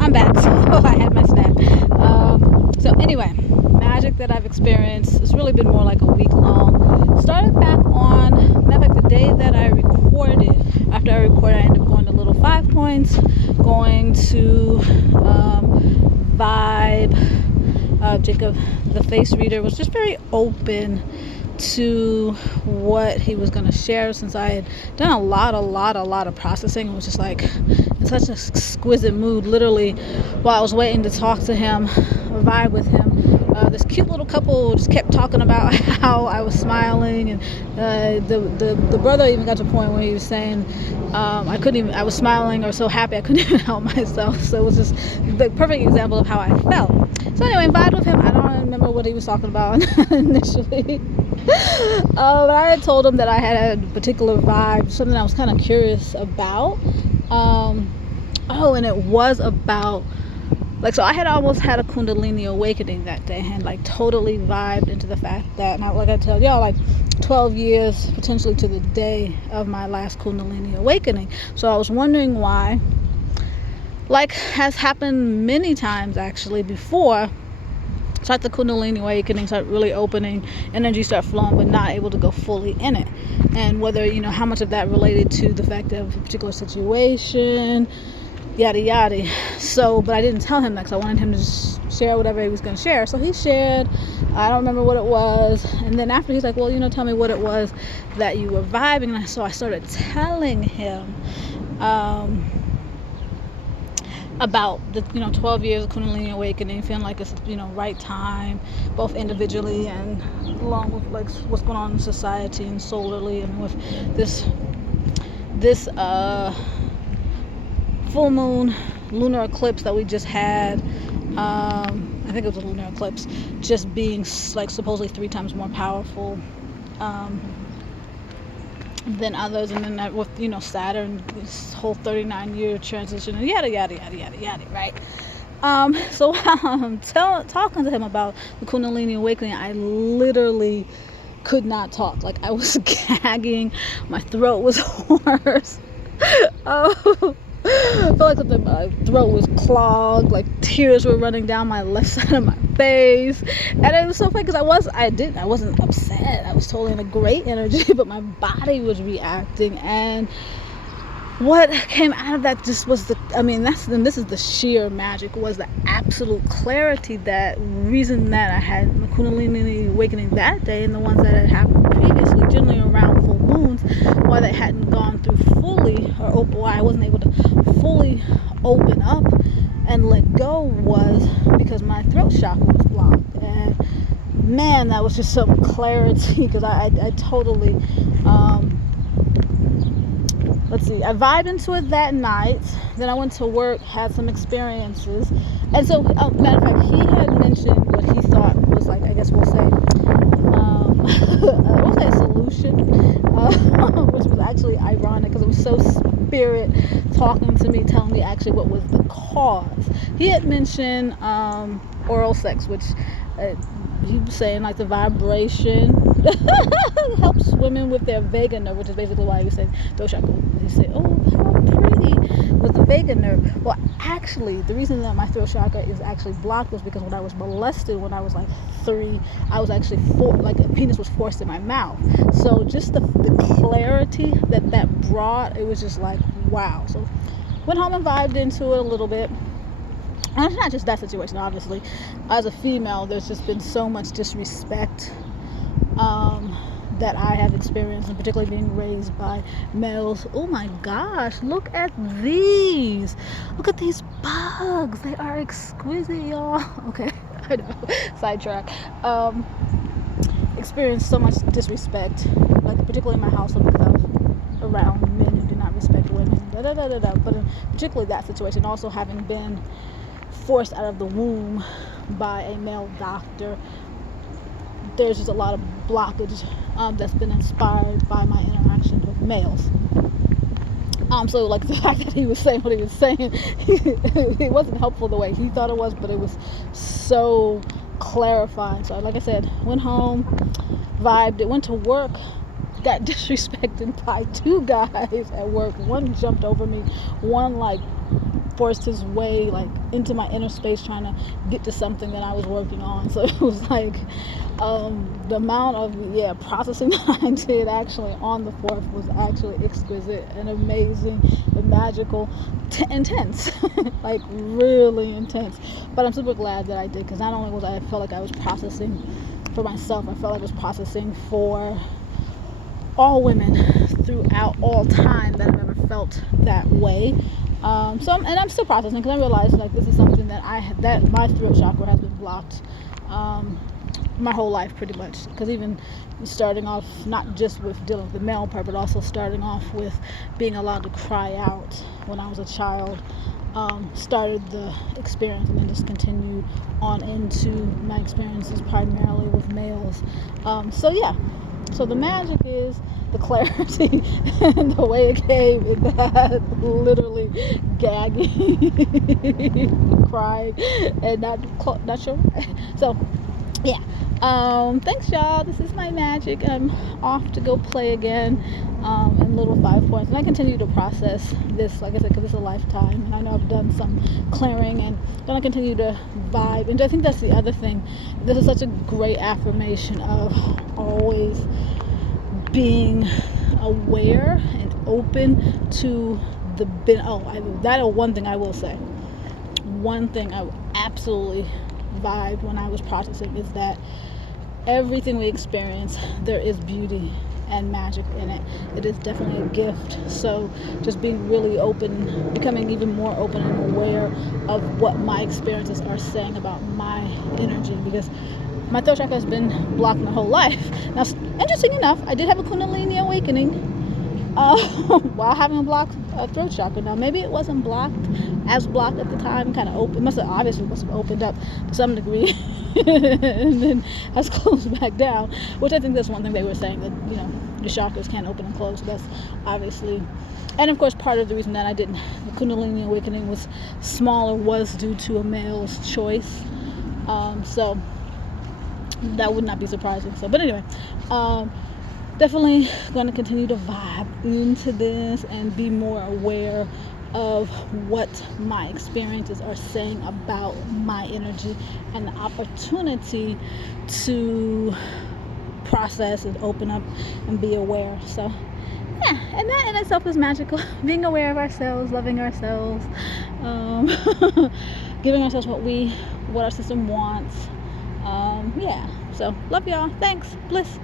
I'm back. So I had my snack. So anyway, magic that I've experienced, it's really been more like a week long. Started back on, matter of fact, the day that I recorded. After I recorded, I ended up going to Little Five Points, going to Vibe. Jacob, the face reader, was just very open to what he was going to share, since I had done a lot of processing. It was just like in such an exquisite mood, literally, while I was waiting to talk to him, vibe with him. This cute little couple just kept talking about how I was smiling, and the brother even got to a point where he was saying I was smiling or so happy I couldn't even help myself. So it was just the perfect example of how I felt. So anyway, vibed with him. I don't remember what he was talking about initially. But I had told him that I had a particular vibe, something I was kind of curious about. And it was about, like, so I had almost had a Kundalini awakening that day, and like totally vibed into the fact that, and like I tell y'all, like 12 years potentially to the day of my last Kundalini awakening. So I was wondering why, like has happened many times actually before, start the Kundalini awakening, start really opening, energy start flowing, but not able to go fully in it. And whether, how much of that related to the fact of a particular situation, yada yada. So, but I didn't tell him that because I wanted him to just share whatever he was going to share. So he shared, I don't remember what it was. And then after, he's like, well, tell me what it was that you were vibing. And so I started telling him about the 12 years of Kundalini awakening, feeling like it's right time, both individually and along with like what's going on in society and solarly, and with this full moon lunar eclipse that we just had. I think it was a lunar eclipse, just being like supposedly 3 times more powerful than others, and then that with Saturn, this whole 39-year transition, and yada yada yada yada yada, right? So while I'm talking to him about the Kundalini awakening, I literally could not talk. Like I was gagging, my throat was hoarse. I felt like my throat was clogged, like tears were running down my left side of my face. And it was so funny because I wasn't upset. I was totally in a great energy, but my body was reacting. And what came out of that just was this is the sheer magic, was the absolute clarity, that reason that I had the Kundalini awakening that day, and the ones that had happened previously, generally around full moons, why they hadn't gone through fully, or why I wasn't able to fully open up and let go, was because my throat chakra was blocked. And man, that was just some clarity, because I totally I vibed into it that night. Then I went to work, had some experiences, and so matter of fact, he had mentioned what he thought was, like, I guess we'll say a solution, which was actually ironic because it was so spirit talking to me, telling me actually what was the cause. He had mentioned oral sex, which he was saying like the vibration helps women with their vagus nerve, which is basically why he said throat chakra. He said, oh, how pretty was the vagus nerve. Well, actually, the reason that my throat chakra is actually blocked was because when I was molested when I was like 3, I was actually a penis was forced in my mouth. So just the clarity that brought, it was just like, wow. So went home and vibed into it a little bit. And it's not just that situation, obviously. As a female, there's just been so much disrespect that I have experienced, and particularly being raised by males. Oh my gosh, look at these. Look at these bugs. They are exquisite, y'all. Okay, I know. Sidetrack. Experienced so much disrespect, like particularly in my household, because I was around men who do not respect women. But particularly that situation, also having been forced out of the womb by a male doctor, there's just a lot of blockage that's been inspired by my interactions with males. So like the fact that he was saying what he was saying, it wasn't helpful the way he thought it was, but it was so clarifying. So like I said, went home, vibed, went to work, got disrespected by 2 guys at work. One jumped over me, one like forced his way like into my inner space trying to get to something that I was working on. So it was like the amount of processing that I did actually on the 4th was actually exquisite and amazing and magical, intense, like really intense. But I'm super glad that I did, because not only was I felt like I was processing for myself, I felt like I was processing for all women throughout all time that I've ever felt that way. I'm still processing, because I realized like this is something that my throat chakra has been blocked my whole life pretty much, because even starting off not just with dealing with the male part, but also starting off with being allowed to cry out when I was a child, started the experience, and then just continued on into my experiences primarily with males. So the magic is the clarity and the way it came in that literally gagging, crying, and not sure why. So yeah. Thanks y'all. This is my magic. I'm off to go play again in Little 5 Points, and I continue to process this, like I said, because it's a lifetime, and I know I've done some clearing, and gonna continue to vibe. And I think that's the other thing. This is such a great affirmation of always being aware and open to one thing I will say. One thing I absolutely vibed when I was processing is that everything we experience, there is beauty and magic in it. It is definitely a gift. So just being really open, becoming even more open and aware of what my experiences are saying about my energy, because my throat chakra has been blocked my whole life. Now, interesting enough, I did have a Kundalini awakening while having a blocked throat chakra. Now, maybe it wasn't as blocked at the time, kind of open. It must have opened up to some degree and then has closed back down, which I think that's one thing they were saying, that, the chakras can't open and close. So that's obviously, and of course, part of the reason that the Kundalini awakening was smaller was due to a male's choice. So that would not be surprising. So, but anyway, definitely going to continue to vibe into this and be more aware of what my experiences are saying about my energy, and the opportunity to process and open up and be aware. So yeah, and that in itself is magical. Being aware of ourselves, loving ourselves, giving ourselves what our system wants. So love y'all. Thanks. Bliss.